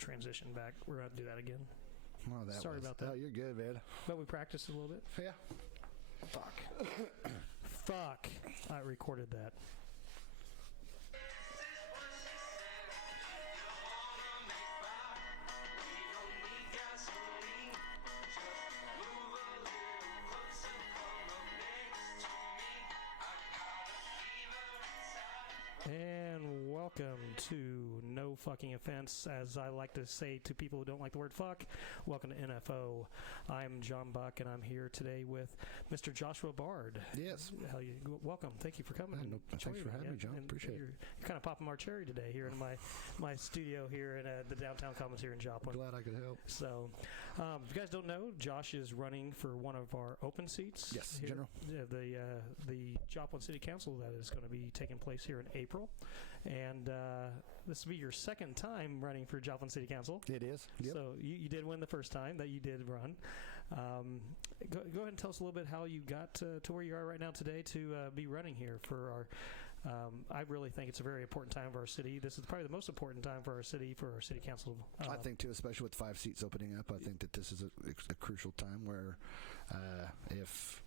transition back. We're going to do that again. Oh, Sorry about that. Oh, you're good, man. But we practiced a little bit. Yeah. Fuck. Fuck. I recorded that. And welcome to No Fucking Offense, as I like to say to people who don't like the word fuck. Welcome to NFO. I'm John Buck, and I'm here today with Mr. Joshua Bard. Yes. Welcome. Thank you for coming. Thanks for having me, John. Appreciate it. You're kind of popping our cherry today here in my studio here in the Downtown Commons here in Joplin. Glad I could help. So, if you guys don't know, Josh is running for one of our open seats. Yes, here, General. The Joplin City Council that is going to be taking place here in April. And this will be your second time running for Joplin City Council. It is. Yep. So you did win the first time that you did run. Go ahead and tell us a little bit how you got to where you are right now today to be running here for our. I really think it's a very important time for our city. This is probably the most important time for our city council. I think too, especially with 5 seats opening up. I think that this is a crucial time where if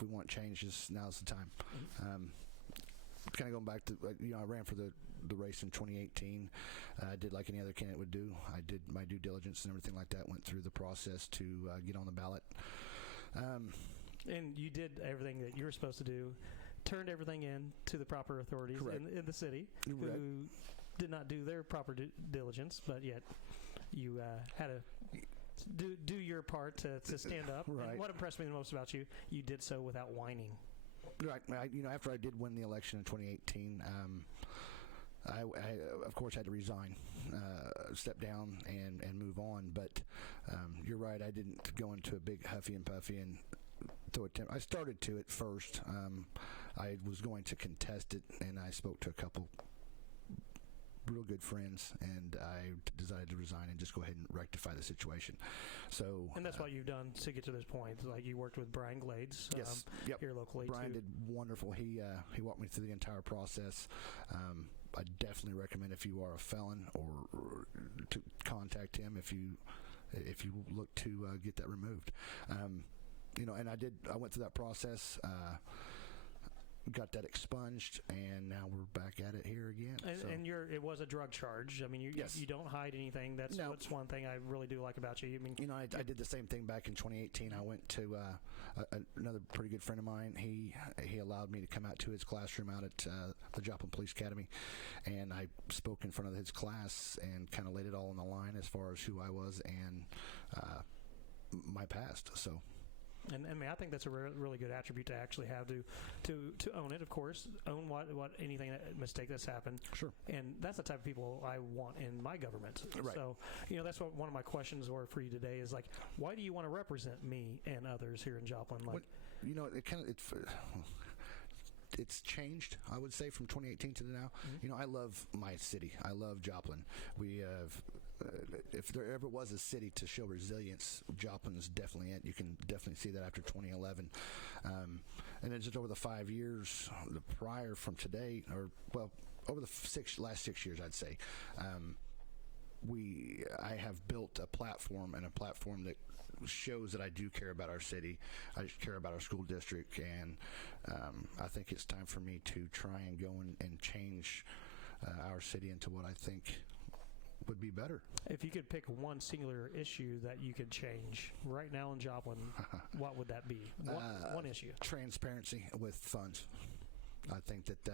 we want changes, now's the time. Kind of going back to, I ran for the race in 2018. I did like any other candidate would do. I did my due diligence and everything like that, went through the process to get on the ballot. And you did everything that you were supposed to do, turned everything in to the proper authorities in the city, who did not do their proper due diligence, but yet you had to do your part to stand up. Right. And what impressed me the most about you, you did so without whining. Right. After I did win the election in 2018, I of course had to resign, step down, and move on. But you're right. I didn't go into a big huffy and puffy and throw a temper. I started to at first. I was going to contest it, and I spoke to a couple real good friends, and I decided to resign and just go ahead and rectify the situation. So, and that's what you've done to get to this point. Like, you worked with Brian Glades, here locally. Brian too. did wonderful. He walked me through the entire process. I definitely recommend, if you are a felon, or to contact him if you look to get that removed. And I went through that process. Got that expunged, and now we're back at it here again. And it was a drug charge. I mean, you don't hide anything. That's one thing I really do like about you. I mean, I did the same thing back in 2018. I went to another pretty good friend of mine. He allowed me to come out to his classroom out at the Joplin Police Academy, and I spoke in front of his class and kind of laid it all on the line as far as who I was and my past. So. And I mean, I think that's a really good attribute to actually have to own it. Of course, own what anything mistake that's happened. Sure. And that's the type of people I want in my government. Right. So that's what one of my questions were for you today is, like, why do you want to represent me and others here in Joplin? Like, it's changed, I would say, from 2018 to now. Mm-hmm. I love my city. I love Joplin. We have, if there ever was a city to show resilience, Joplin is definitely it. You can definitely see that after 2011. And then just over the 5 years prior from today, over the last 6 years, I'd say, I have built a platform that shows that I do care about our city. I care about our school district, and I think it's time for me to try and go and change our city into what I think would be better. If you could pick one singular issue that you could change right now in Joplin, what would that be? One issue. Transparency with funds. I think that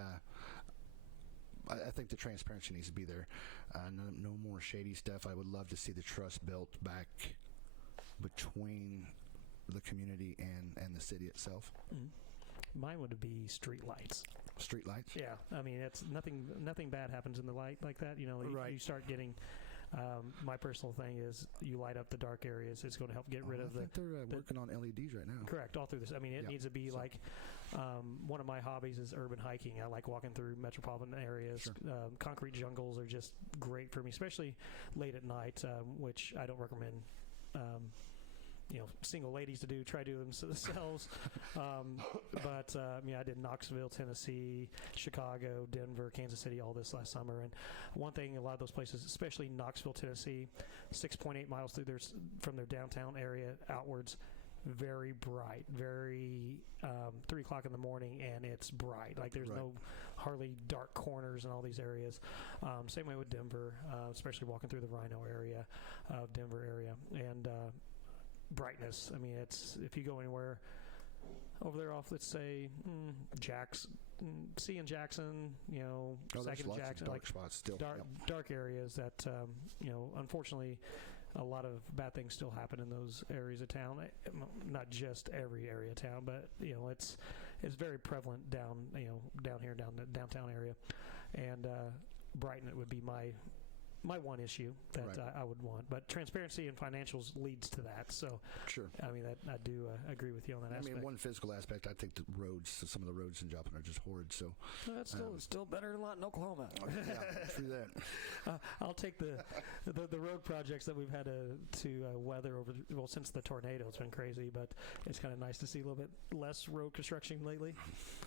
I think the transparency needs to be there. No more shady stuff. I would love to see the trust built back between the community and the city itself. Mm-hmm. Mine would be street lights. Street lights? Yeah. I mean, it's nothing bad happens in the light like that. You start getting, my personal thing is you light up the dark areas. It's going to help get rid of I think they're working on LEDs right now. Correct. All through this. I mean, it needs to be like, one of my hobbies is urban hiking. I like walking through metropolitan areas. Sure. Concrete jungles are just great for me, especially late at night, which I don't recommend. single ladies to try to do them themselves. But I did Knoxville, Tennessee, Chicago, Denver, Kansas City, all this last summer. And one thing, a lot of those places, especially Knoxville, Tennessee, 6.8 miles from their downtown area outwards, very bright, very 3 o'clock in the morning, and it's bright. Like there's no hardly dark corners in all these areas. Same way with Denver, especially walking through the Rhino area of Denver area, and brightness. I mean, it's if you go anywhere over there off, let's say C and Jackson, Second and Jackson, dark spots still, dark areas that unfortunately, a lot of bad things still happen in those areas of town. Not just every area of town, but it's very prevalent down here, down the downtown area, and brighten it would be my one issue that I would want. But transparency and financials leads to that. So, sure. I mean, I do agree with you on that aspect. I mean, one physical aspect, I think the roads, some of the roads in Joplin are just horrid. So that's still better than a lot in Oklahoma. Yeah, true that. I'll take the road projects that we've had to weather since the tornado. It's been crazy, but it's kind of nice to see a little bit less road construction lately.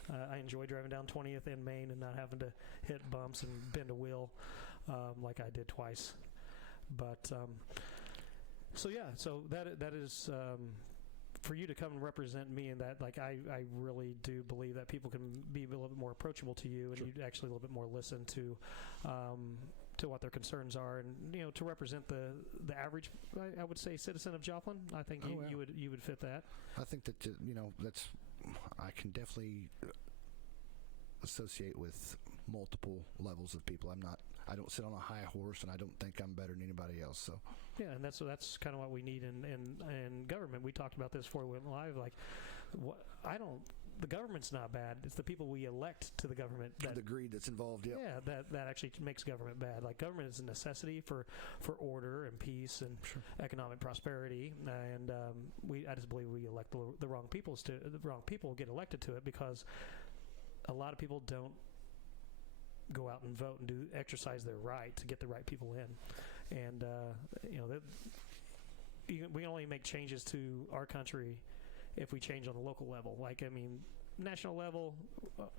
I enjoy driving down 20th in Maine and not having to hit bumps and bend a wheel. Like I did twice, but so that is for you to come and represent me in that. Like I really do believe that people can be a little bit more approachable to you, and you actually a little bit more listen to what their concerns are, and to represent the average, I would say, citizen of Joplin. I think you would fit that. I think that that's I can definitely associate with multiple levels of people. I don't sit on a high horse, and I don't think I'm better than anybody else. So yeah, and that's kind of what we need in government. We talked about this before we went live. Like, the government's not bad. It's the people we elect to the government. The greed that's involved. Yep. Yeah, that actually makes government bad. Like government is a necessity for order and peace and economic prosperity. And I just believe we elect the wrong people get elected to it because a lot of people don't go out and vote and exercise their right to get the right people in, and we can only make changes to our country if we change on the local level. Like national level,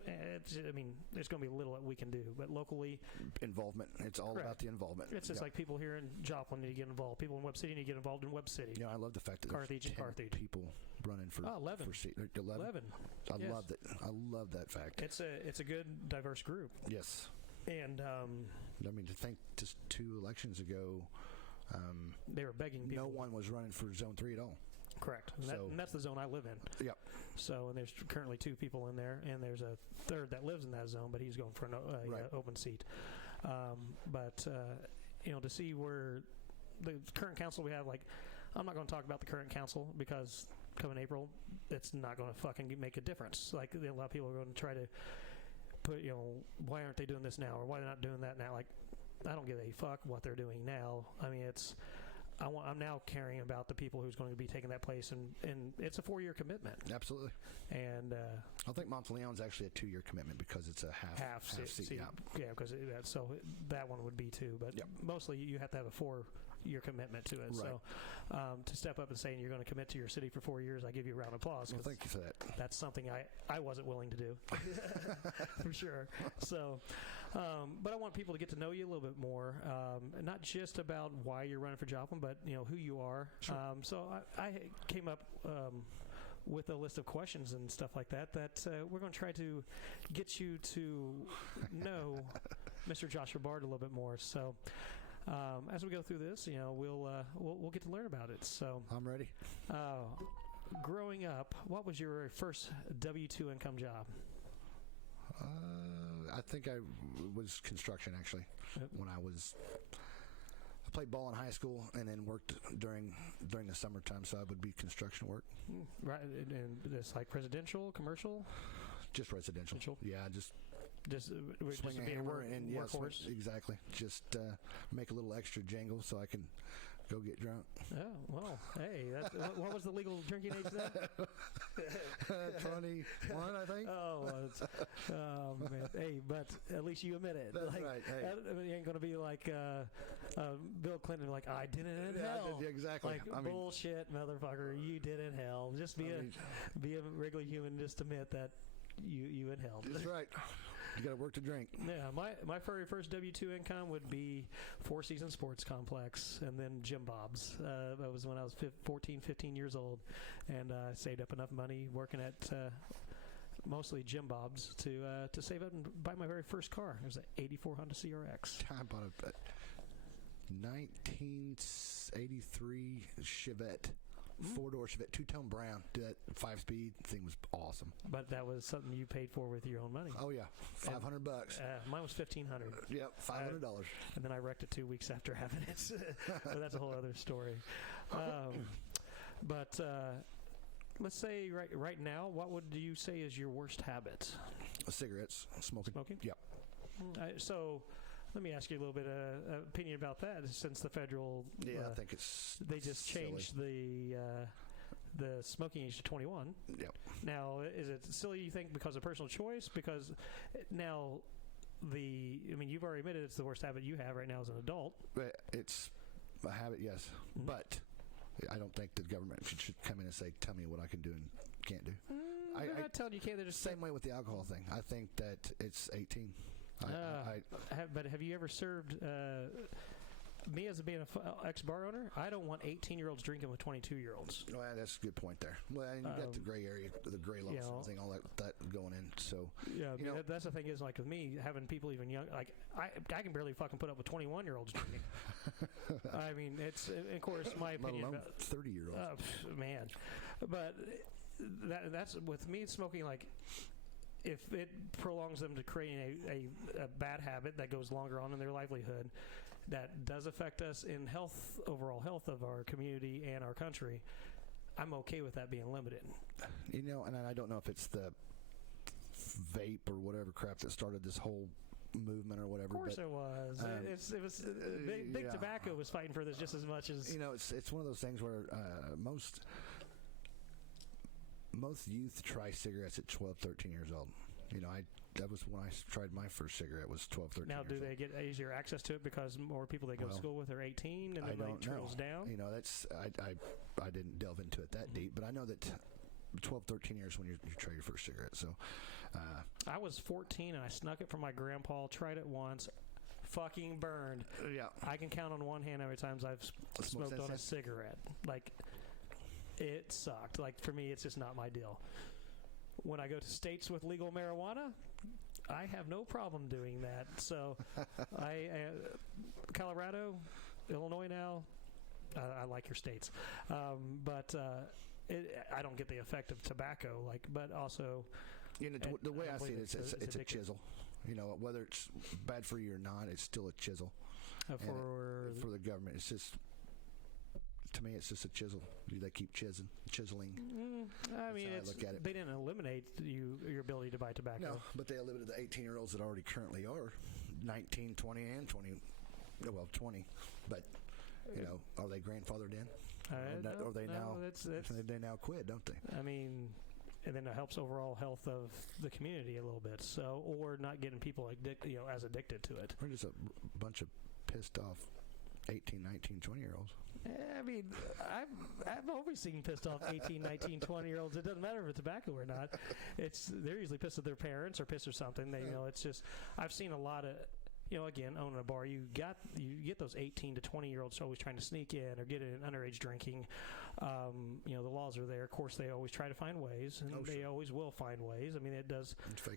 there's going to be little that we can do, but locally, involvement. It's all about the involvement. It's just like people here in Joplin need to get involved. People in Webb City need to get involved in Webb City. I love the fact that Carthage there's 10 people running for 11. For seat. 11. I love that. I love that fact. It's a good diverse group. Yes. And to think just 2 elections ago, they were begging people. No one was running for Zone 3 at all. Correct. And that's the zone I live in. Yep. So, and there's currently 2 people in there, and there's a third that lives in that zone, but he's going for an open seat. To see where the current council we have, like, I'm not going to talk about the current council because coming April, it's not going to fucking make a difference. Like, a lot of people are going to try to put, why aren't they doing this now, or why they're not doing that now? Like, I don't give a fuck what they're doing now. I mean, I'm now caring about the people who's going to be taking that place, and it's a 4-year commitment. Absolutely. And I think Monteleone's actually a 2-year commitment because it's a half seat. Yeah, because so that one would be 2, but mostly you have to have a 4-year commitment to it. Right. So to step up and saying you're going to commit to your city for 4 years, I give you a round of applause. Well, thank you for that. That's something I wasn't willing to do, for sure. So, but I want people to get to know you a little bit more, not just about why you're running for Joplin, but who you are. Sure. So I came up with a list of questions and stuff like that we're going to try to get you to know Mr. Joshua Bard a little bit more. So as we go through this, we'll get to learn about it. So I'm ready. Growing up, what was your first W-2 income job? I think I was construction, actually. When I played ball in high school and then worked during the summertime, so I would be construction work. Right, and it's like residential, commercial? Just residential. Yeah, just swing a hammer and workhorse. Exactly. Just make a little extra jingle so I can go get drunk. Oh, well, hey, what was the legal drinking age then? 21, I think. Oh, man. Hey, but at least you admit it. That's right. Hey. It ain't going to be like Bill Clinton, like, I did it in hell. Exactly. Like, bullshit, motherfucker. You did in hell. Just be a regular human. Just admit that you inhaled. That's right. You got to work to drink. Yeah, my very first W-2 income would be Four Seasons Sports Complex and then Jim Bob's. That was when I was 14, 15 years old, and I saved up enough money working at mostly Jim Bob's to save up and buy my very first car. It was an 84 Honda CRX. I bought a 1983 Chevette. Four-door Chevette, two-tone brown. Did that 5-speed thing was awesome. But that was something you paid for with your own money. Oh yeah, $500. Mine was $1,500. Yep, $500. And then I wrecked it 2 weeks after having it. But that's a whole other story. But let's say right now, what would you say is your worst habit? Cigarettes, smoking. Smoking? Yep. So let me ask you a little bit of opinion about that. Since the federal, I think it's they just changed the smoking age to 21. Yep. Now, is it silly, you think, because of personal choice? Because now you've already admitted it's the worst habit you have right now as an adult. It's a habit, yes, but I don't think the government should come in and say, "Tell me what I can do and can't do." They're not telling you can't. They're just same way with the alcohol thing. I think that it's 18. But have you ever served me as being an ex-bar owner? I don't want 18-year-olds drinking with 22-years. Well, that's a good point there. Well, and you got the gray area, the gray laws, thing, all that going in. So that's the thing is, like with me, having people even young, like I can barely fucking put up with 21-year-olds drinking. I mean, it's of course my opinion. Let alone 30-year-olds. Man, but that's with me smoking like. If it prolongs them to creating a bad habit that goes longer on in their livelihood, that does affect us in overall health of our community and our country, I'm okay with that being limited. And I don't know if it's the vape or whatever crap that started this whole movement or whatever. Of course it was. It was big tobacco was fighting for this just as much as... It's one of those things where most youth try cigarettes at 12, 13 years old. That was when I tried my first cigarette, was 12, 13 now, years old. Now, do they get easier access to it because more people they go to school with are 18 and then it trickles down? That's I didn't delve into it that deep, but I know that 12, 13 years when you try your first cigarette. So I was 14 and I snuck it from my grandpa, tried it once, fucking burned. Yeah. I can count on one hand how many times I've smoked on a cigarette. Like, it sucked. Like, for me, it's just not my deal. When I go to states with legal marijuana, I have no problem doing that. So, Colorado, Illinois now, I like your states. But I don't get the effect of tobacco. But also... the way I see it, it's a chisel. Whether it's bad for you or not, it's still a chisel. For the government, it's just... To me, it's just a chisel. They keep chiseling. I mean, look at it. They didn't eliminate your ability to buy tobacco. No, but they eliminated the 18-year-olds that already currently are 19, 20, and 20. Well, 20. But, are they grandfathered in? Or they now quit, don't they? I mean, and then it helps overall health of the community a little bit. So, or not getting people as addicted to it. We're just a bunch of pissed off 18, 19, 20-year-olds. I mean, I've always seen pissed off 18, 19, 20-year-olds. It doesn't matter if it's tobacco or not. They're usually pissed at their parents or pissed or something. It's just, I've seen a lot of, again, owning a bar, you get those 18 to 20-year-olds always trying to sneak in or get in underage drinking. The laws are there. Of course, they always try to find ways, and they always will find ways. I mean, it does.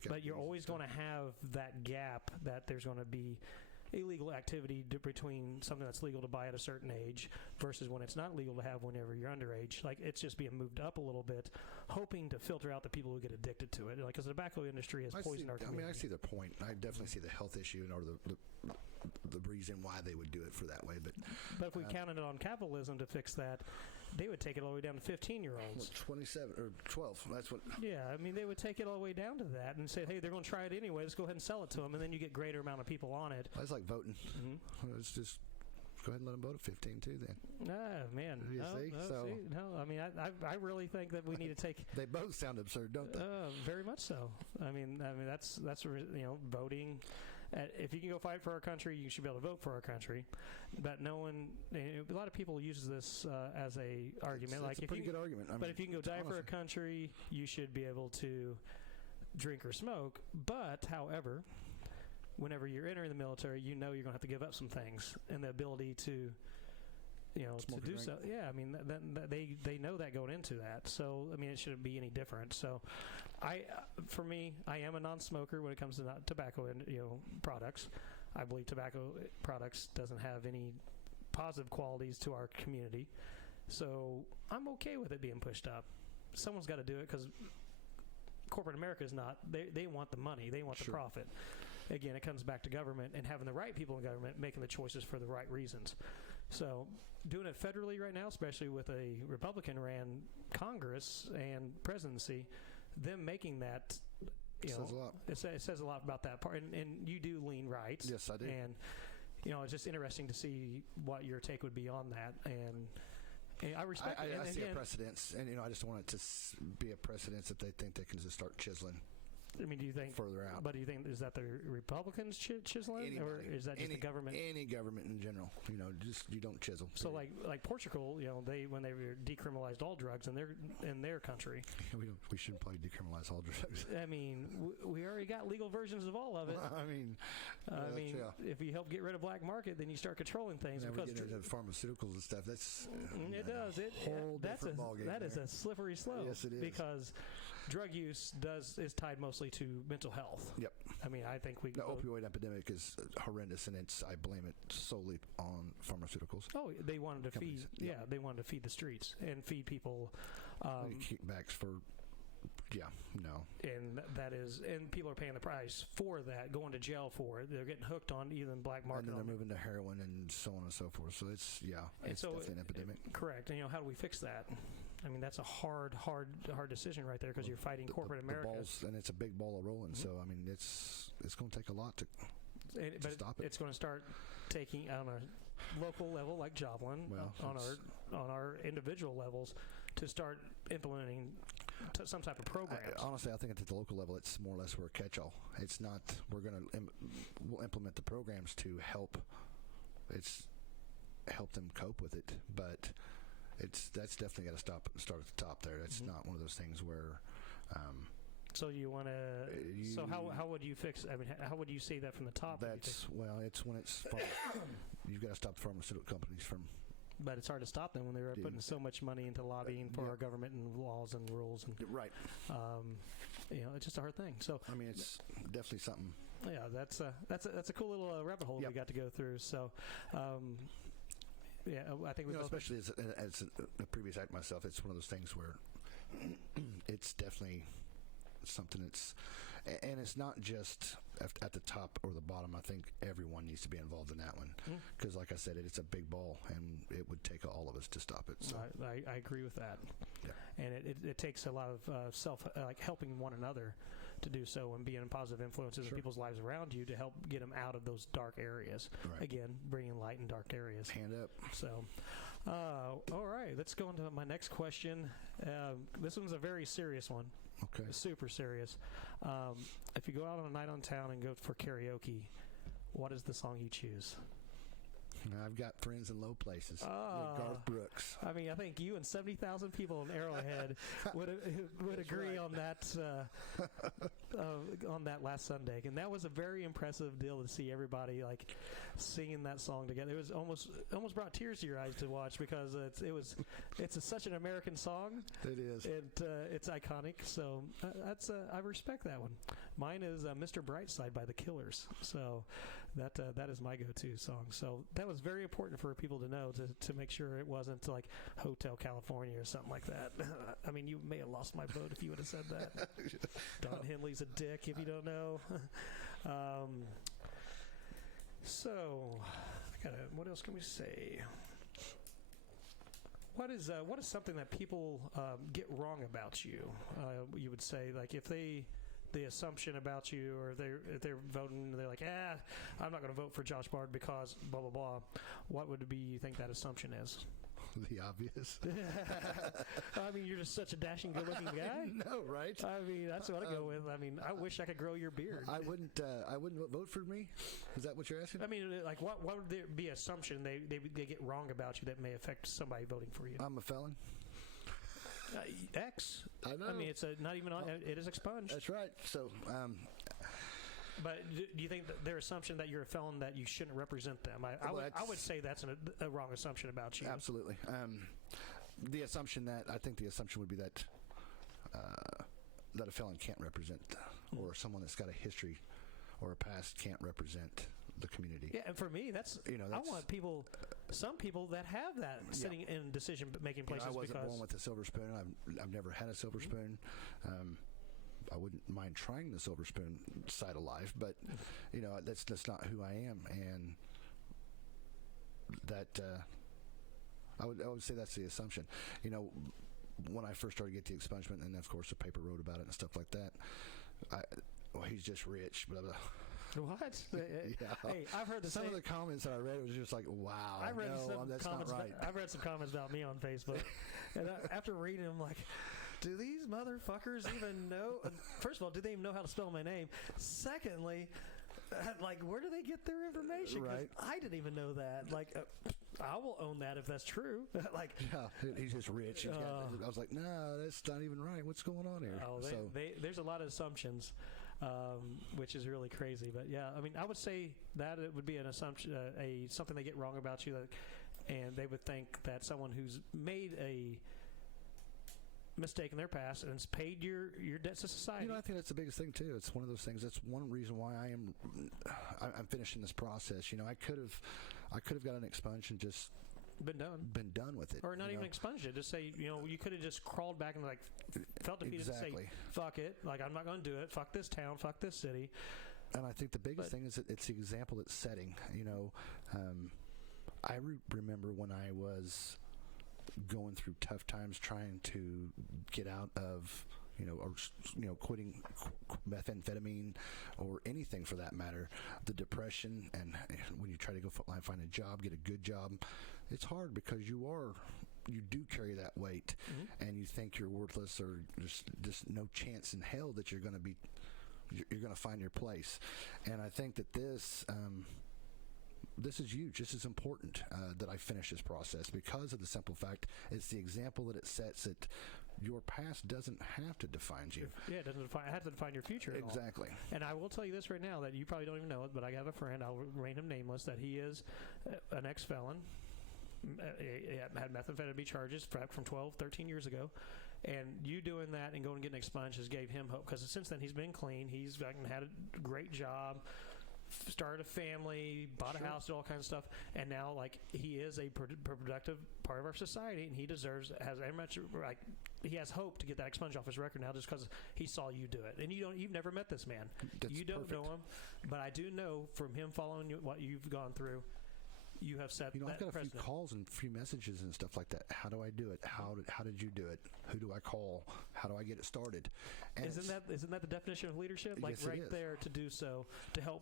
But you're always going to have that gap that there's going to be illegal activity between something that's legal to buy at a certain age versus when it's not legal to have whenever you're underage. Like, it's just being moved up a little bit, hoping to filter out the people who get addicted to it. Like, because the tobacco industry has poisoned our community. I see their point. I definitely see the health issue or the reason why they would do it for that way. But if we counted on capitalism to fix that, they would take it all the way down to 15-year-olds. 27 or 12. That's what. Yeah, I mean, they would take it all the way down to that and say, hey, they're going to try it anyway. Let's go ahead and sell it to them, and then you get greater amount of people on it. That's like voting. Mm-hmm. It's just go ahead and let them vote at 15 too. Then. Man, You see? So I mean, I really think that we need to take. They both sound absurd, don't they? Very much so. I mean that's voting. If you can go fight for our country, you should be able to vote for our country. But no one, a lot of people use this as a argument. It's a pretty good argument. But if you can go die for a country, you should be able to drink or smoke. But however, whenever you're entering the military, you know you're going to have to give up some things, and the ability to Smoke to do so. Yeah, I mean, they know that going into that. So, I mean, it shouldn't be any different. So, for me, I am a non-smoker when it comes to tobacco and products. I believe tobacco products doesn't have any positive qualities to our community. So, I'm okay with it being pushed up. Someone's got to do it because corporate America is not. They want the money. They want the profit. Again, it comes back to government and having the right people in government making the choices for the right reasons. So doing it federally right now, especially with a Republican-ran Congress and presidency, them making that, says a lot. It says a lot about that part. And you do lean right. Yes, I do. And, it's just interesting to see what your take would be on that. And I respect it. I see a precedence, and I just want it to be a precedence that they think they can just start chiseling. I mean, do you think further out? But do you think is that the Republicans chiseling, or is that just the government? Any government in general, just you don't chisel. So like Portugal, they when they decriminalized all drugs in their country. We shouldn't probably decriminalize all drugs. I mean, we already got legal versions of all of it. If you help get rid of black market, then you start controlling things. Now we get into pharmaceuticals and stuff. That's it does. That's ballgame. That is a slippery slope. Yes, it is. Because drug use is tied mostly to mental health. Yep. I mean, I think the opioid epidemic is horrendous, and I blame it solely on pharmaceuticals. Oh, they wanted to Companies, feed. Yeah, they wanted to feed the streets and feed people. Kickbacks for. Yeah, no. And and people are paying the price for that, going to jail for it. They're getting hooked on even black market. And then they're moving to heroin and so on and so forth. So it's definitely an epidemic. Correct. And how do we fix that? I mean, that's a hard decision right there because you're fighting corporate America. And it's a big ball of rolling. Mm-hmm. So I mean, it's going to take a lot to stop it. It's going to start taking on a local level like Joplin, on our individual levels, to start implementing some type of program. Honestly, I think at the local level, it's more or less we're a catch-all. It's not we'll implement the programs to help them cope with it, but that's definitely got to start at the top there. That's not one of those things where. So you want to? So how would you fix? I mean, how would you say that from the top? It's when it's you've got to stop the pharmaceutical companies from. But it's hard to stop them when they're putting so much money into lobbying for our government and laws and rules. And, right. It's just a hard thing. So I mean, it's definitely something. Yeah, that's a cool little rabbit hole we got to go through. So. I think especially as a previous act myself, it's one of those things where it's definitely something and it's not just at the top or the bottom. I think everyone needs to be involved in that one because, like I said, it's a big ball, and it would take all of us to stop it. So. I agree with that. Yeah. And it takes a lot of helping one another to do so and being positive influences in people's lives around you to help get them out of those dark areas. Right. Again, bringing light in dark areas. Hand up. So, all right, let's go on to my next question. This one's a very serious one. Okay. Super serious. If you go out on a night on town and go for karaoke, what is the song you choose? I've got friends in low places. Garth Brooks. I mean, I think you and 70,000 people in Arrowhead would agree on that on that last Sunday, and that was a very impressive deal to see everybody singing that song together. It was almost brought tears to your eyes to watch because it's such an American song. It is. It's iconic. So I respect that one. Mine is Mr. Brightside by the Killers. So that is my go-to song. So that was very important for people to know to make sure it wasn't like Hotel California or something like that. I mean, you may have lost my vote if you would have said that. Don Henley's a dick if you don't know. So, what else can we say? What is something that people get wrong about you? You would say, like, if they the assumption about you, or if they're voting, they're like, I'm not going to vote for Josh Bard because blah blah blah. What would be you think that assumption is? The obvious. I mean, you're just such a dashing, good-looking guy. No, right? I mean, that's what I go with. I mean, I wish I could grow your beard. I wouldn't vote for me. Is that what you're asking? I mean, like, what would there be assumption they get wrong about you that may affect somebody voting for you? I'm a felon. X. I know. I mean, it's not even on. It is expunged. That's right. So. But do you think that their assumption that you're a felon that you shouldn't represent them? I would say that's a wrong assumption about you. Absolutely. The assumption would be that that a felon can't represent, or someone that's got a history or a past can't represent the community. Yeah, and for me, that's I want some people that have that sitting in decision-making places. I wasn't born with a silver spoon. I've never had a silver spoon. I wouldn't mind trying the silver spoon side of life, but that's not who I am, and that I would say that's the assumption. When I first started to get the expungement, and of course the paper wrote about it and stuff like that. He's just rich, blah blah. What? Yeah. Hey, I've heard some of the comments that I read. It was just like, wow. That's not right. I've read some comments about me on Facebook, and after reading them, like, do these motherfuckers even know? First of all, do they even know how to spell my name? Secondly, like, where do they get their information? 'Cause right. I didn't even know that. Like, I will own that if that's true. Like, yeah, he's just rich. I was like, no, that's not even right. What's going on here? There's a lot of assumptions, which is really crazy. But yeah, I mean, I would say that it would be an assumption, something they get wrong about you, and they would think that someone who's made a mistake in their past and has paid your debts to society. I think that's the biggest thing too. It's one of those things. That's one reason why I'm finishing this process. I could have got an expunge and just been done with it, or not even expunged it. Just say, you could have just crawled back and felt defeated and say, fuck it, like, I'm not going to do it. Fuck this town. Fuck this city. And I think the biggest thing is that it's the example it's setting. I remember when I was going through tough times trying to get out of quitting methamphetamine or anything for that matter, the depression, and when you try to go find a job, get a good job, it's hard because you do carry that weight, and you think you're worthless, or just no chance in hell that you're going to find your place. And I think that this is huge. This is important that I finish this process because of the simple fact it's the example that it sets that your past doesn't have to define you. Yeah, it doesn't have to define your future at exactly. all. And I will tell you this right now that you probably don't even know it, but I have a friend, I'll remain him nameless, that he is an ex-felon. Had methamphetamine charges from 12, 13 years ago. And you doing that and going and getting expunged has gave him hope, because since then he's been clean. He's had a great job, started a family, bought a house, did all kinds of stuff, and now he is a productive part of our society, and he has very much he has hope to get that expunge off his record now just because he saw you do it. And you've never met this man. You don't know him, but I do know from him following what you've gone through. You have set. I've got a few calls and a few messages and stuff like that. How do I do it? How did you do it? Who do I call? How do I get it started? And isn't that the definition of leadership? Yes, right there to do so, to help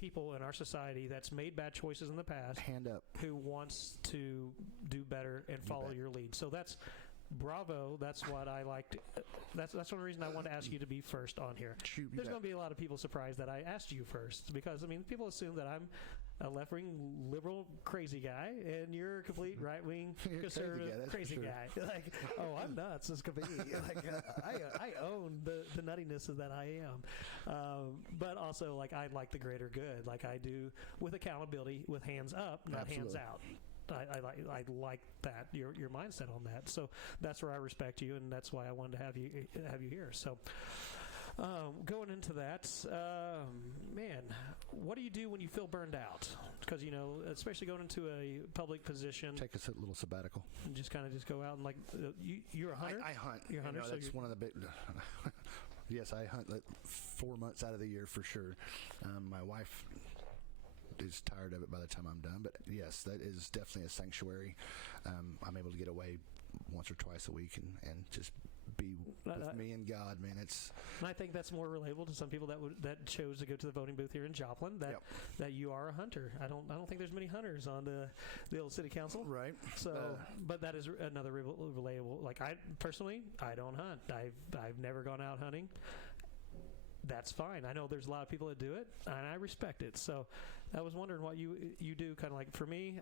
people in our society that's made bad choices in the past. Hand up. Who wants to do better and follow your lead. So that's bravo. That's what I liked. That's one reason I wanted to ask you to be first on here. There's going to be a lot of people surprised that I asked you first, because people assume that I'm a left-wing liberal crazy guy and you're a complete right-wing conservative crazy guy. I'm nuts as can be. I own the nuttiness that I am, but also I like the greater good, like I do, with accountability, with hands up, not hands out. I like that your mindset on that. So that's where I respect you, and that's why I wanted to have you here. So going into that, man, what do you do when you feel burned out? Because especially going into a public position, take a little sabbatical, and just go out and you're a hunter. I hunt. You're a hunter. That's one of the big. Yes, I hunt 4 months out of the year for sure. My wife is tired of it by the time I'm done, but yes, that is definitely a sanctuary. I'm able to get away once or twice a week and just be with me and God, man. And I think that's more relatable to some people that chose to go to the voting booth here in Joplin. That you are a hunter. I don't think there's many hunters on the old city council. Right. So, but that is another relatable. Like I personally, I don't hunt. I've never gone out hunting. That's fine. I know there's a lot of people that do it, and I respect it. So I was wondering what you do. Kind of like for me,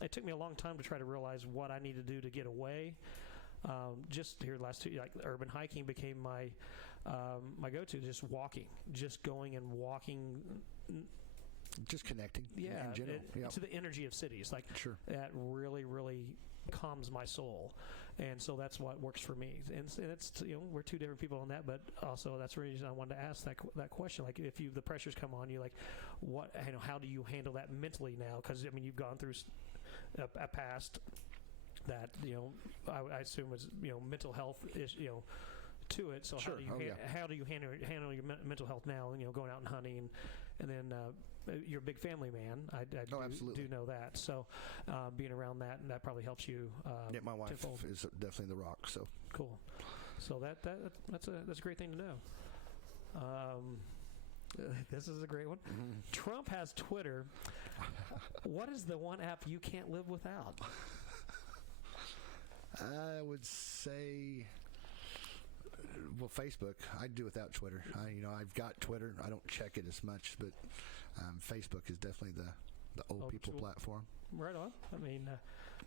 it took me a long time to try to realize what I need to do to get away. Just here last 2 years, like urban hiking became my go-to. Just walking, just going and walking. Just connecting. Yeah, in general. To the energy of cities. Like that really, really calms my soul. And so that's what works for me. And it's, we're two different people on that, but also that's the reason I wanted to ask that question. Like, if the pressures come on you, like, how do you handle that mentally now? Because, I mean, you've gone through a past that, I assume was, mental health is, to it. So how do you handle your mental health now? Going out and hunting, and then you're a big family man. I do know that. So being around that, and that probably helps you. My wife is definitely the rock. So cool. So that's a great thing to know. This is a great one. Mm-hmm. Trump has Twitter. What is the one app you can't live without? I would say, well, Facebook. I'd do without Twitter. I've got Twitter. I don't check it as much, but Facebook is definitely the old people platform. Right on. I mean,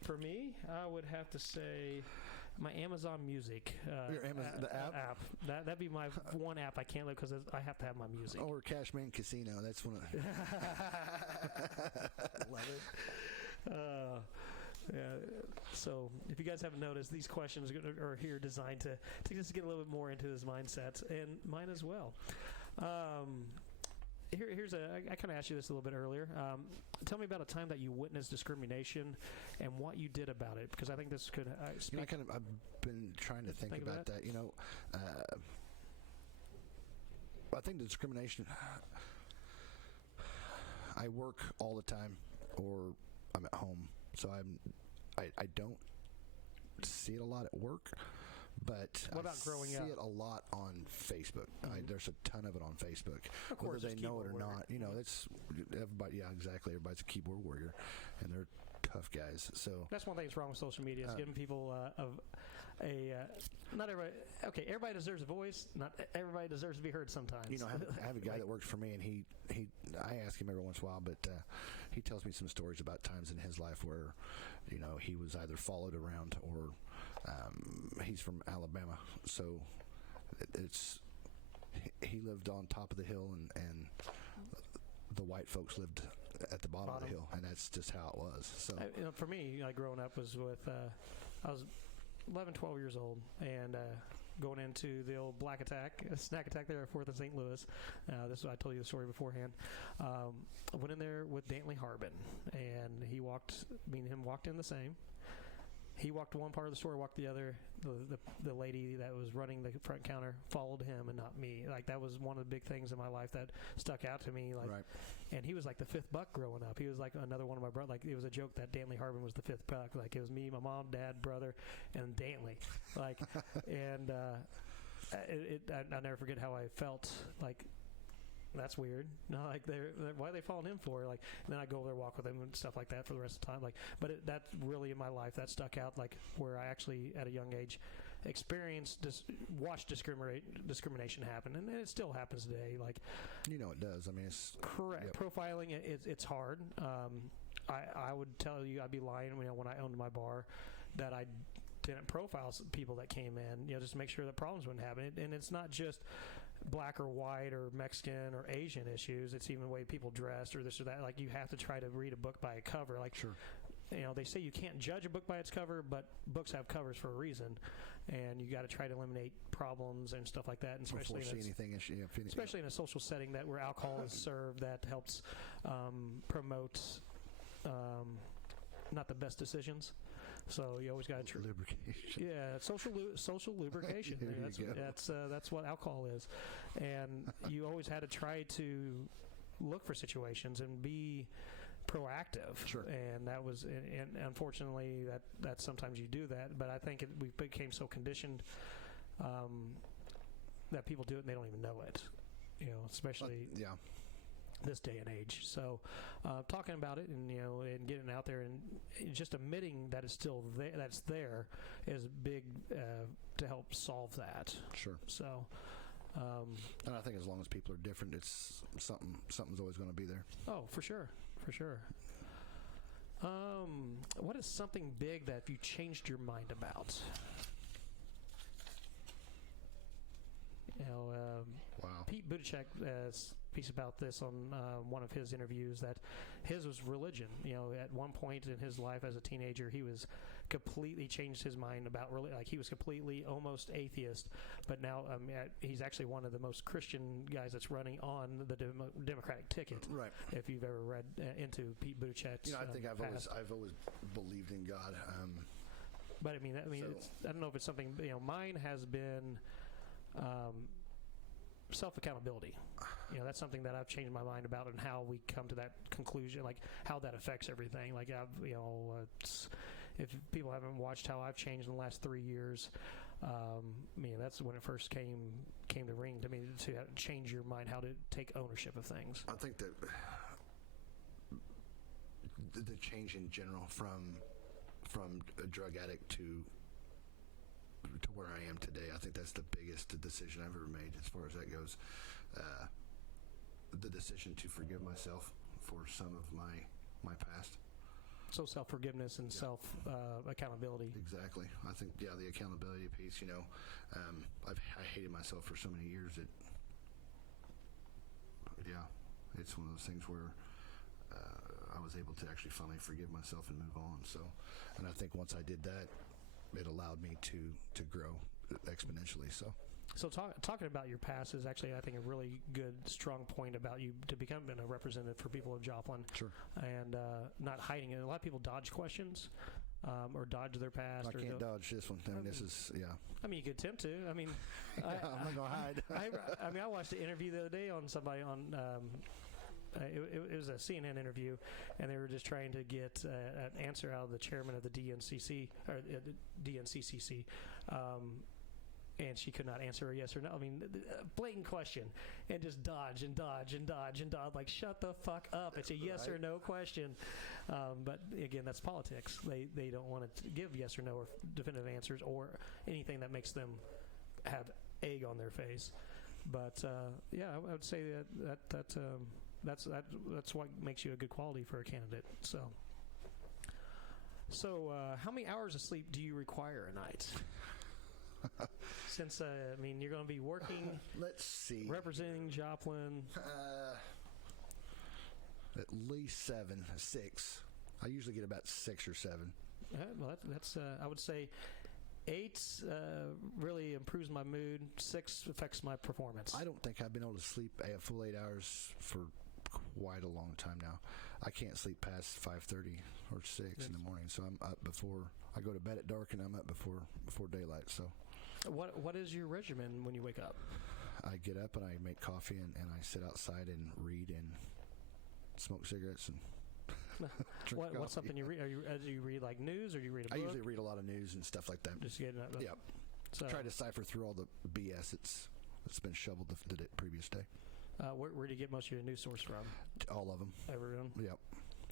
for me, I would have to say my Amazon Music. The app? That'd be my one app I can't live because I have to have my music. Or Cashman Casino. That's one of Love it. Yeah. So if you guys haven't noticed, these questions are here designed to just get a little bit more into his mindset, and mine as well. I kind of asked you this a little bit earlier. Tell me about a time that you witnessed discrimination and what you did about it, because I think this could speak. I've been trying to think about that. I think the discrimination. I work all the time, or I'm at home. So I don't see it a lot at work, but what about growing up? I see it a lot on Facebook. Mm-hmm. There's a ton of it on Facebook. Of course, whether they know it or not. That's everybody. Yeah, exactly. Everybody's a keyboard warrior, and they're tough guys. So that's one thing that's wrong with social media. Is giving people not everybody. Okay, everybody deserves a voice. Not everybody deserves to be heard sometimes. I have a guy that works for me, and he I ask him every once in a while, but he tells me some stories about times in his life where, he was either followed around or he's from Alabama, so he lived on top of the hill, and the white folks lived at the bottom of the hill, and that's just how it was. So for me, growing up was with I was 11, 12 years old, and going into the old snack attack there at 4th and St. Louis. I told you the story beforehand. I went in there with Dantley Harbin, and me and him walked in the same. He walked one part of the store, walked the other. The lady that was running the front counter followed him and not me. Like, that was one of the big things in my life that stuck out to me. Like, right. And he was like the fifth buck growing up. He was like another one of my brothers. Like, it was a joke that Dantley Harbin was the fifth buck. Like, it was me, my mom, dad, brother, and Dantley. Like, and I'll never forget how I felt. Like, that's weird. No, like why are they following him for? Like, and then I go over there, walk with him, and stuff like that for the rest of the time. Like, but that's really in my life that stuck out. Like, where I actually at a young age watched discrimination happen, and it still happens today. Like, it does. I mean, it's correct. Yep. Profiling it's hard. I would tell you I'd be lying when I owned my bar that I didn't profile people that came in, just to make sure that problems wouldn't happen. And it's not just black or white or Mexican or Asian issues. It's even the way people dress or this or that. Like, you have to try to read a book by a cover. Like, sure. They say you can't judge a book by its cover, but books have covers for a reason, and you got to try to eliminate problems and stuff like that. And especially especially in a social setting where alcohol is served, that helps promote not the best decisions. So you always got to lubrication. Yeah, social lubrication. That's what alcohol is, and you always had to try to look for situations and be proactive. Sure. And that was, and unfortunately, that sometimes you do that. But I think we became so conditioned that people do it and they don't even know it. Especially this day and age. So, talking about it and and getting it out there and just admitting that it's still there, that's there, is big to help solve that. Sure. So, and I think as long as people are different, it's something's always going to be there. Oh, for sure, for sure. What is something big that you changed your mind about? Wow. Pete Buttigieg speaks about this on one of his interviews, that his was religion. At one point in his life as a teenager, he was completely changed his mind about he was completely almost atheist, but now he's actually one of the most Christian guys that's running on the Democratic ticket. Right. If you've ever read into Pete Buttigieg's I think I've past. always believed in God. But I mean, I don't know if it's something. Mine has been self-accountability. That's something that I've changed my mind about, and how we come to that conclusion, like how that affects everything. Like if people haven't watched how I've changed in the last 3 years, that's when it first came to ring to me, to change your mind, how to take ownership of things. I think that the change in general from a drug addict to where I am today, I think that's the biggest decision I've ever made as far as that goes. The decision to forgive myself for some of my past. So self-forgiveness and self-accountability. Exactly. I think, the accountability piece, I hated myself for so many years that, it's one of those things where I was able to actually finally forgive myself and move on. So, and I think once I did that, it allowed me to grow exponentially. So talking about your past is actually, I think, a really good, strong point about you to becoming a representative for people of Joplin. Sure. And not hiding it. A lot of people dodge questions or dodge their past. I can't dodge this one. This is, I mean, you could attempt to. I mean, I'm not going to hide. I watched an interview the other day on somebody on... it was a CNN interview, and they were just trying to get an answer out of the chairman of the DNCC, or the DNCCC, and she could not answer a yes or no. I mean, blatant question, and just dodge and dodge and dodge and dodge. Like, shut the fuck up! It's a yes or no question. But again, that's politics. They don't want to give yes or no or definitive answers or anything that makes them have egg on their face. But I would say that's what makes you a good quality for a candidate. So how many hours of sleep do you require a night? Since you're going to be working. Let's see. Representing Joplin. At least 6. I usually get about 6 or 7. Well, that's I would say 8 really improves my mood. 6 affects my performance. I don't think I've been able to sleep a full 8 hours for quite a long time now. I can't sleep past 5:30 or 6 in the morning, so I'm up before I go to bed at dark, and I'm up before daylight. So, what is your regimen when you wake up? I get up and I make coffee and I sit outside and read and smoke cigarettes and. What's something you read? Do you read like news, or do you read a book? I usually read a lot of news and stuff like that. Just getting up. Yep. So try to decipher through all the BS that's been shoveled the previous day. Where do you get most of your news source from? All of them. Everyone? Yep.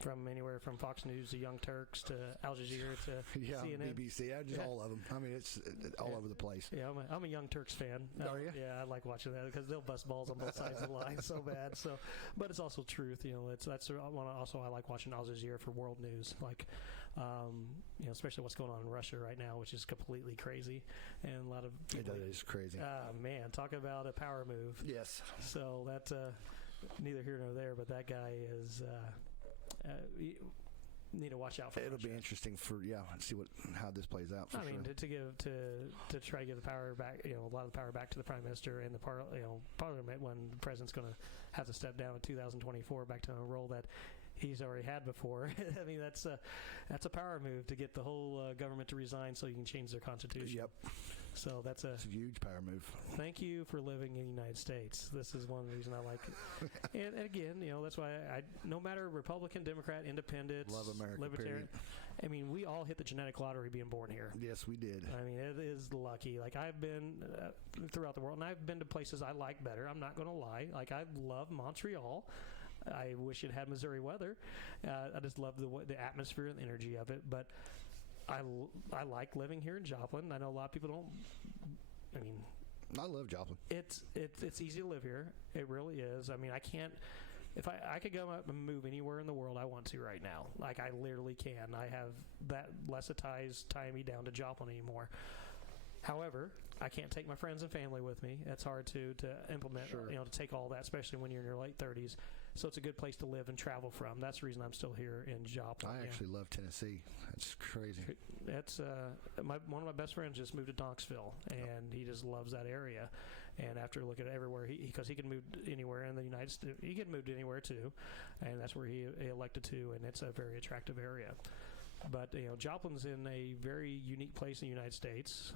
From anywhere from Fox News to Young Turks to Al Jazeera to CNN? BBC. All of them. I mean, it's all over the place. Yeah, I'm a Young Turks fan. Are you? Yeah, I like watching that because they'll bust balls on both sides of the line so bad. So, but it's also truth. That's one. Also, I like watching Al Jazeera for world news. Like, especially what's going on in Russia right now, which is completely crazy, and a lot of people, it is crazy. Man, talk about a power move. Yes. So that neither here nor there, but that guy is. You need to watch out for. It'll be interesting see how this plays out. For mean, to try to give the power back, a lot of the power back to the prime minister and the parliament when the president's going to have to step down in 2024 back to a role that he's already had before. I mean, that's a power move to get the whole government to resign so you can change their constitution. Yep. So that's a huge power move. thank you for living in the United States. This is one reason I like it. And again, that's why I no matter Republican, Democrat, Independent, Love America, Libertarian. period. I mean, we all hit the genetic lottery being born here. Yes, we did. I mean, it is lucky. Like, I've been throughout the world, and I've been to places I like better. I'm not going to lie. Like, I love Montreal. I wish it had Missouri weather. I just love the atmosphere and the energy of it. But I like living here in Joplin. I know a lot of people don't. I mean, I love Joplin. It's easy to live here. It really is. I mean, I can't. If I could go up and move anywhere in the world I want to right now, like I literally can. I have that less of ties tying me down to Joplin anymore. However, I can't take my friends and family with me. That's hard to implement, Sure. to take all that, especially when you're in your late 30s. So it's a good place to live and travel from. That's the reason I'm still here in Joplin. I actually love Tennessee. It's crazy. That's one of my best friends just moved to Knoxville, and he just loves that area. And after looking at everywhere, because he can move anywhere in the United States, he can move anywhere too, and that's where he elected to, and it's a very attractive area. But Joplin's in a very unique place in the United States.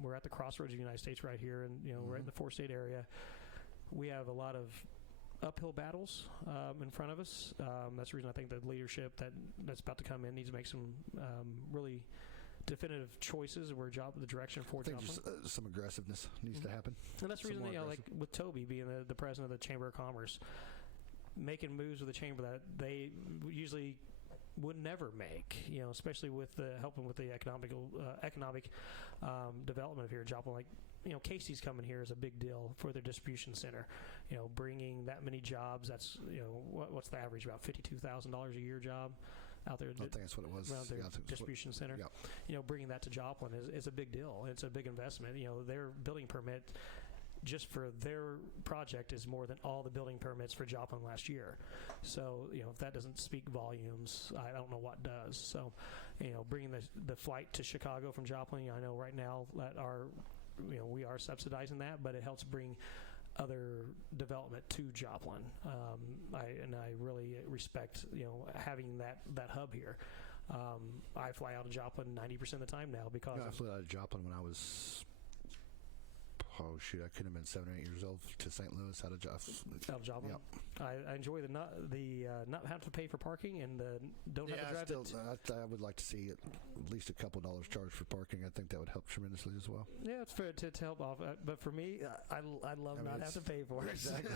We're at the crossroads of the United States right here, and right in the four-state area. We have a lot of uphill battles in front of us. That's the reason I think the leadership that's about to come in needs to make some really definitive choices where the direction for I think Joplin. just some aggressiveness needs to happen. And that's the Some reason, more like with Toby being the president of the Chamber of Commerce, making moves with the chamber that they usually would never make, especially with helping with the economic development of here in Joplin. Like, Casey's coming here is a big deal for their distribution center. Bringing that many jobs. That's what's the average, about $52,000 a year job out there. I think that's what it was. Around their Yeah, I think distribution center. Yep. Bringing that to Joplin is a big deal. It's a big investment. Their building permit just for their project is more than all the building permits for Joplin last year. So, if that doesn't speak volumes, I don't know what does. So, bringing the flight to Chicago from Joplin, I know right now that we are subsidizing that, but it helps bring other development to Joplin. I really respect, having that hub here. I fly out of Joplin 90% of the time now because I flew out of Joplin when I was, I couldn't have been 7 or 8 years old, to St. Louis out of Joplin. Yep. I enjoy the not having to pay for parking and don't have to drive. I would like to see at least a couple dollars charged for parking. I think that would help tremendously as well. Yeah, it's fair to help off. But for me, I love not having to pay for it. Exactly.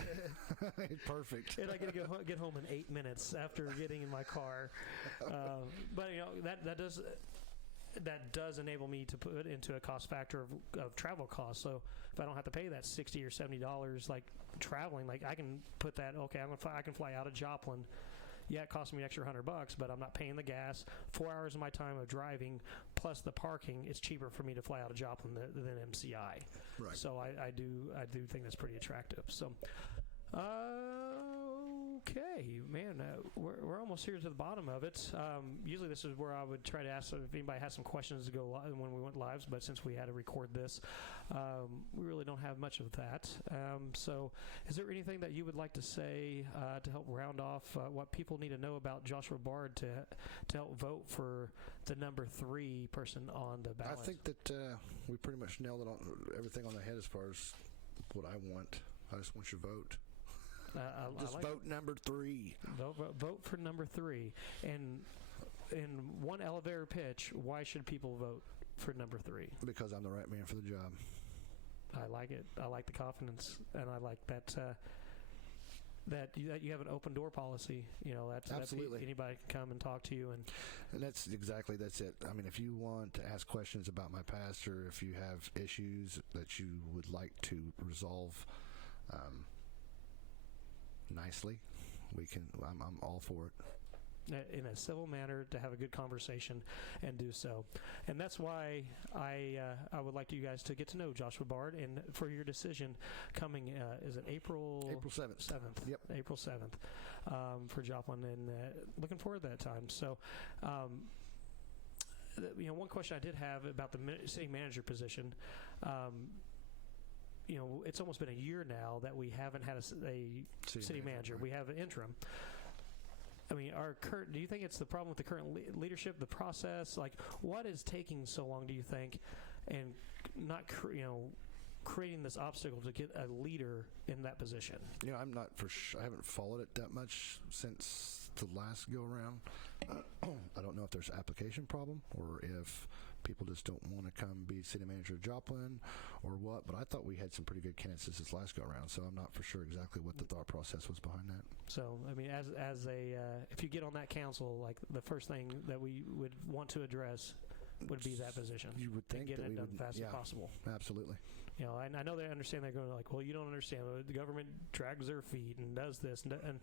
Perfect. And I get to get home in 8 minutes after getting in my car. But that does enable me to put into a cost factor of travel costs. So if I don't have to pay that $60 or $70 like traveling, like I can put that. Okay, I can fly out of Joplin. Yeah, it costs me an extra $100, but I'm not paying the gas. 4 hours of my time of driving plus the parking. It's cheaper for me to fly out of Joplin than MCI. Right. So I do think that's pretty attractive. So. Okay, man, we're almost here to the bottom of it. Usually this is where I would try to ask if anybody has some questions to go live when we went live, but since we had to record this, we really don't have much of that. So is there anything that you would like to say to help round off what people need to know about Joshua Bard to help vote for the number 3 person on the ballot? I think that we pretty much nailed it on everything on the head as far as what I want. I just want your vote. Just like vote number 3. Vote for number 3. And in one elevator pitch, why should people vote for number 3? Because I'm the right man for the job. I like it. I like the confidence, and I like that that you have an open door policy. Absolutely. Anybody can come and talk to you, and that's it. I mean, if you want to ask questions about my past, or if you have issues that you would like to resolve nicely, I'm all for it. In a civil manner, to have a good conversation and do so. And that's why I would like you guys to get to know Joshua Bard, and for your decision coming, is it April 7th? Yep. April 7th for Joplin, and looking forward to that time. So, one question I did have about the city manager position, it's almost been a year now that we haven't had a city manager. Right. We have an interim. I mean, do you think it's the problem with the current leadership, the process? Like, what is taking so long, do you think? And creating this obstacle to get a leader in that position? I'm not for sure. I haven't followed it that much since the last go around. I don't know if there's an application problem or if people just don't want to come be city manager of Joplin or what, but I thought we had some pretty good candidates this last go around, so I'm not for sure exactly what the thought process was behind that. So, I mean, as a if you get on that council, like the first thing that we would want to address would be that position. You would think and get that it we done would, fast yeah, as possible. Absolutely. I know they understand. They're going like, well, you don't understand. The government drags their feet and does this and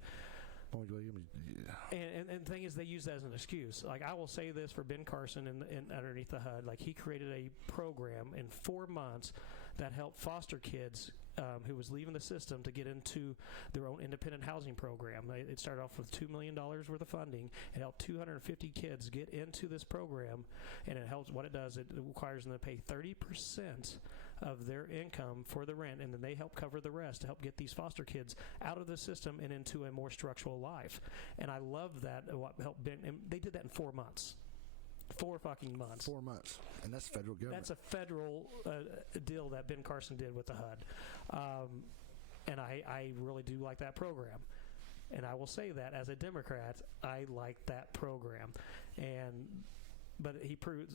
the thing is, they use that as an excuse. Like, I will say this for Ben Carson in underneath the HUD. Like, he created a program in 4 months that helped foster kids who was leaving the system to get into their own independent housing program. It started off with $2 million worth of funding. It helped 250 kids get into this program, and it helps. What it does, it requires them to pay 30% of their income for the rent, and then they help cover the rest to help get these foster kids out of the system and into a more structural life. And I love that. What helped Ben, and they did that in 4 months. 4 fucking months. 4 months. And that's federal government. That's a federal deal that Ben Carson did with the HUD. And I really do like that program. And I will say that as a Democrat, I like that program. But he proved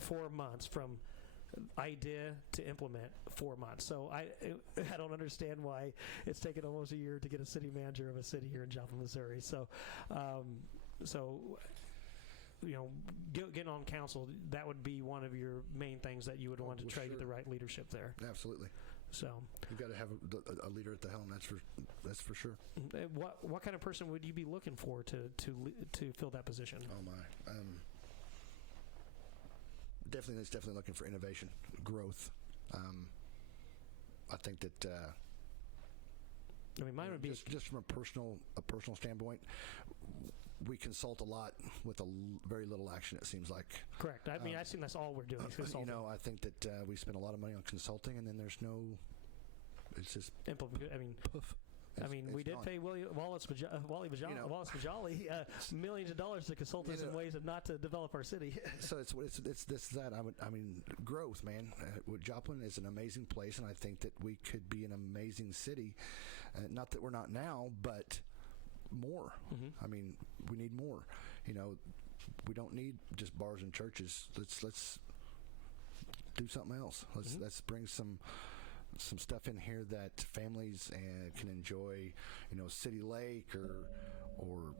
4 months from idea to implement 4 months. So I don't understand why it's taken almost a year to get a city manager of a city here in Joplin, Missouri. So getting on council, that would be one of your main things that you would want to try to get the right leadership there. Absolutely. So you've got to have a leader at the helm. That's for sure. What kind of person would you be looking for to fill that position? Oh my. Definitely looking for innovation, growth. I think that. Mine would be just from a personal standpoint. We consult a lot with very little action. It seems like. Correct. I assume that's all we're doing. Consulting. I think that we spend a lot of money on consulting, and then there's no. It's just. Poof. We did pay Wally Bajali millions of dollars to consult us in ways of not to develop our city. So it's that. Growth, man. Joplin is an amazing place, and I think that we could be an amazing city. Not that we're not now, but more. Mm-hmm. We need more. We don't need just bars and churches. Let's do something else. Let's bring some stuff in here that families can enjoy, City Lake or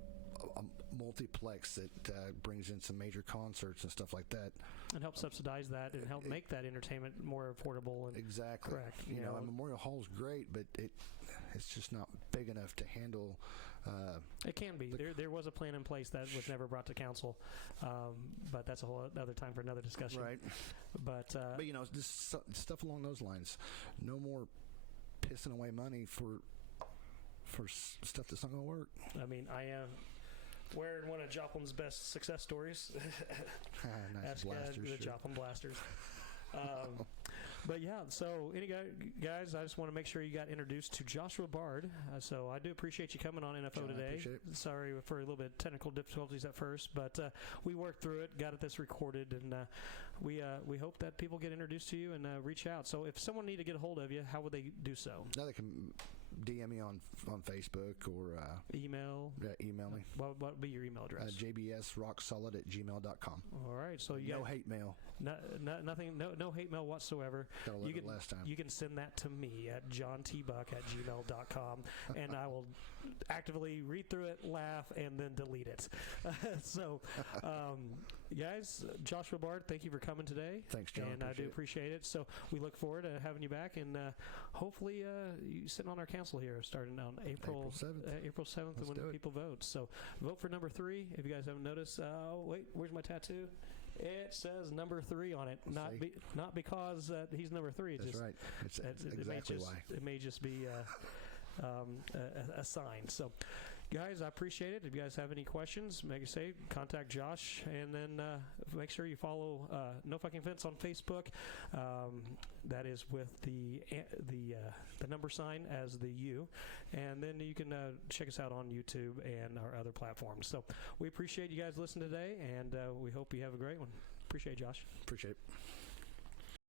a multiplex that brings in some major concerts and stuff like that. And help subsidize that and help make that entertainment more affordable. And exactly. Correct. Memorial Hall's great, but it's just not big enough to handle. It can be. There was a plan in place that was never brought to council, but that's a whole other time for another discussion. Right. But just stuff along those lines. No more pissing away money for stuff that's not going to work. I am wearing one of Joplin's best success stories. Nice. Ask blasters, the Joplin Blasters. But yeah, so guys, I just want to make sure you got introduced to Joshua Bard. So I do appreciate you coming on NFO John, today. I appreciate it. Sorry for a little bit of technical difficulties at first, but we worked through it, got this recorded, and we hope that people get introduced to you and reach out. So if someone need to get a hold of you, how would they do so? Now they can DM me on Facebook or email. Yeah, email me. What would be your email address? jbsrocksolid@gmail.com. All right, so you no hate mail. Nothing. No hate mail whatsoever. You can last time. You can send that to me at johntbuck@gmail.com, and I will actively read through it, laugh, and then delete it. So, guys, Joshua Bard, thank you for coming today. Thanks, John. And I do appreciate it. So we look forward to having you back, and hopefully you sitting on our council here starting on April 7th. April 7th when people vote. So vote for number 3. If you guys haven't noticed, wait, where's my tattoo? It says number 3 on it, not because he's number 3. That's right. It's exactly why. It may just be a sign. So, guys, I appreciate it. If you guys have any questions, contact Josh, and then make sure you follow No Fucking Fence on Facebook. That is with the number sign as the U, and then you can check us out on YouTube and our other platforms. So we appreciate you guys listening today, and we hope you have a great one. Appreciate it, Josh. Appreciate it.